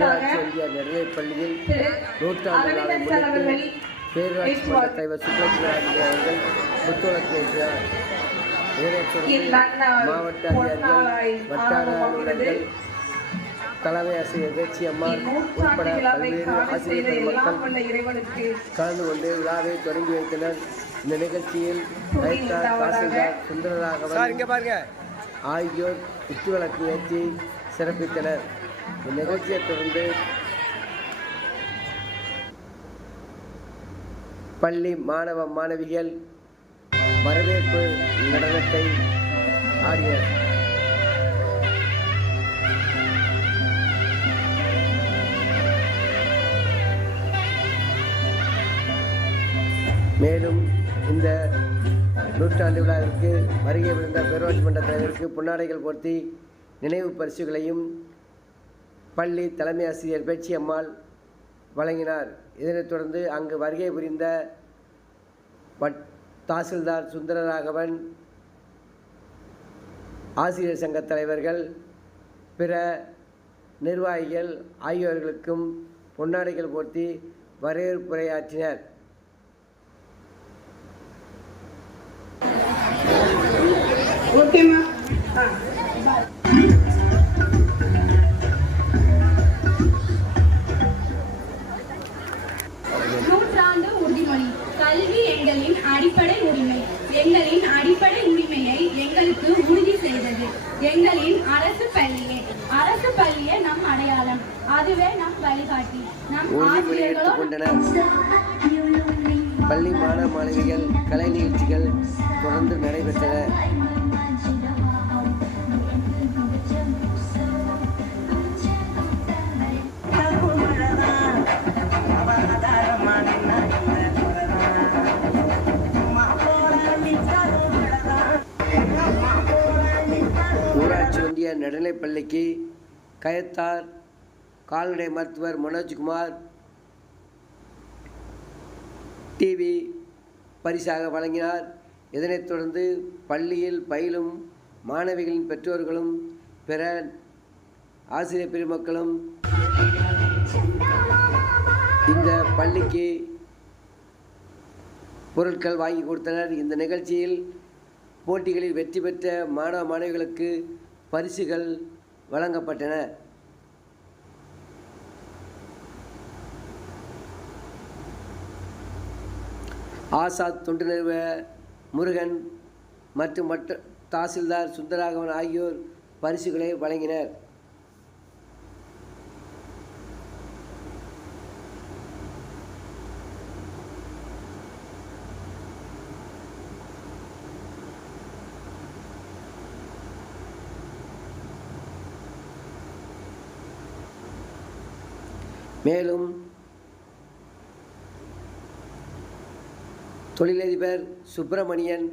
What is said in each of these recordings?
ஊராட்சி ஒன்றிய நெடுநிலைப்பள்ளியில் நூற்றாண்டு நாளை முன்னிட்டு பேரூராட்சி மன்ற தலைவர் சுப்பிரமணியன் அவர்கள் புத்தகத்தை ஏற்றினார். இதனைத் தொடர்ந்து மாவட்ட அதிகாரிகள், வட்டார அலுவலர்கள், தலைமை ஆசிரியர் பேச்சி அம்மாள் உட்பட பல்வேறு ஆசிரியர்கள் மக்கள் கலந்து கொண்டு விழாவை தொடங்கி வைத்தனர். இந்த நிகழ்ச்சியில் தாசில்தார் சுந்தரராகவன் ஆகியோர் குத்துவிளக்கு ஏற்றி சிறப்பித்தனர். இந்நிகழ்ச்சியை தொடர்ந்து பள்ளி மாணவ மாணவிகள் வரவேற்பு நடனத்தை ஆடினர். மேலும் இந்த நூற்றாண்டு விழாவிற்கு வருகை விழுந்த பேரூராட்சி மன்ற தலைவருக்கு பொன்னாடைகள் போர்த்தி நினைவு பரிசுகளையும் பள்ளி தலைமை ஆசிரியர் பேச்சி அம்மாள் வழங்கினார். இதனைத் தொடர்ந்து அங்கு வருகை புரிந்த தாசில்தார் சுந்தரராகவன், ஆசிரியர் சங்க தலைவர்கள், பிற நிர்வாகிகள் ஆகியோர்களுக்கும் பொன்னாடைகள் போர்த்தி வரவேற்புரையாற்றினர். நூற்றாண்டு உறுதிமொழி. கல்வி எங்களின் அடிப்படை உரிமை. எங்களின் அடிப்படை உரிமையை எங்களுக்கு உறுதி செய்தது எங்களின் அரசு பள்ளியே. அரசு பள்ளியே நம் அடையாளம், அதுவே நம் வழிகாட்டி. நம் பள்ளி மாணவ மாணவிகள் கலை நிகழ்ச்சிகள் தொடர்ந்து நடைபெற்றன. ஊராட்சி ஒன்றிய நடுநிலைப்பள்ளிக்கு கயத்தார் கால்நடை மருத்துவர் மனோஜ்குமார் டிவி பரிசாக வழங்கினார். இதனைத் தொடர்ந்து பள்ளியில் பயிலும் மாணவிகளின் பெற்றோர்களும் பிற ஆசிரியர் பெருமக்களும் இந்த பள்ளிக்கு பொருட்கள் வாங்கி கொடுத்தனர். இந்த நிகழ்ச்சியில் போட்டிகளில் வெற்றி பெற்ற மாணவ மாணவிகளுக்கு பரிசுகள் வழங்கப்பட்டன. ஆசாத் தொண்டு நிறுவ முருகன் மற்றும் தாசில்தார் சுந்தரராகவன் ஆகியோர் பரிசுகளை வழங்கினர். மேலும் தொழிலதிபர் சுப்பிரமணியன்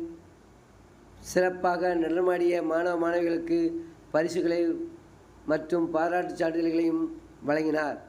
சிறப்பாக நடனமாடிய மாணவ மாணவிகளுக்கு பரிசுகளை மற்றும் பாராட்டுச் சான்றிதழ்களையும் வழங்கினார்.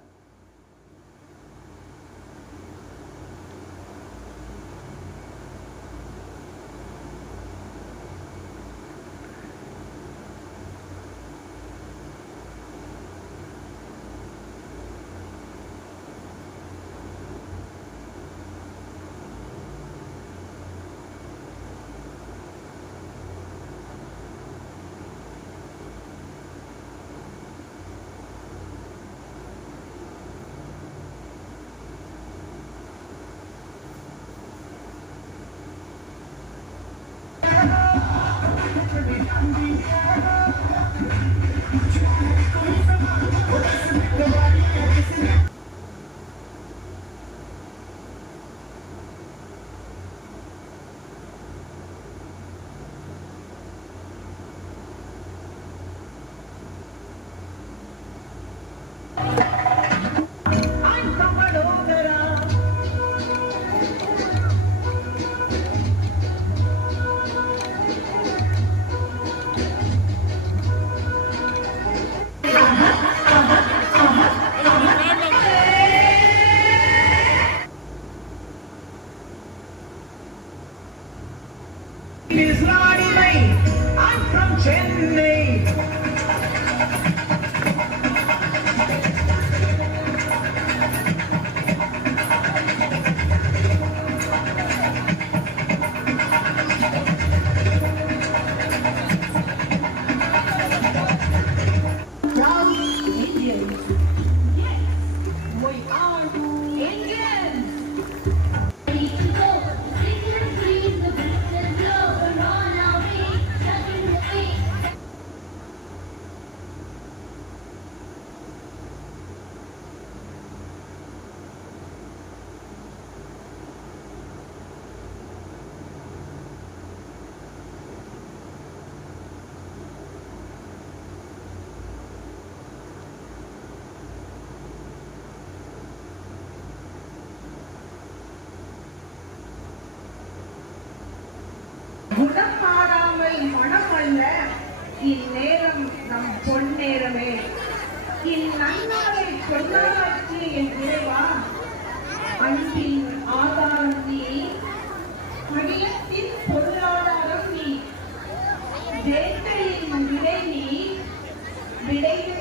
Chennai. குணம் மாறாமல் மனம் அல்ல இந்நேரம் நம் பொன்னேரமே. இந்நன்னாளை பொன்னாளாக்கி என் இறைவா, அன்பின் ஆதாரம் நீ, அகிலத்தின் பொருளாதாரம் நீ, வேட்டையின் விடை நீ, விடைகள்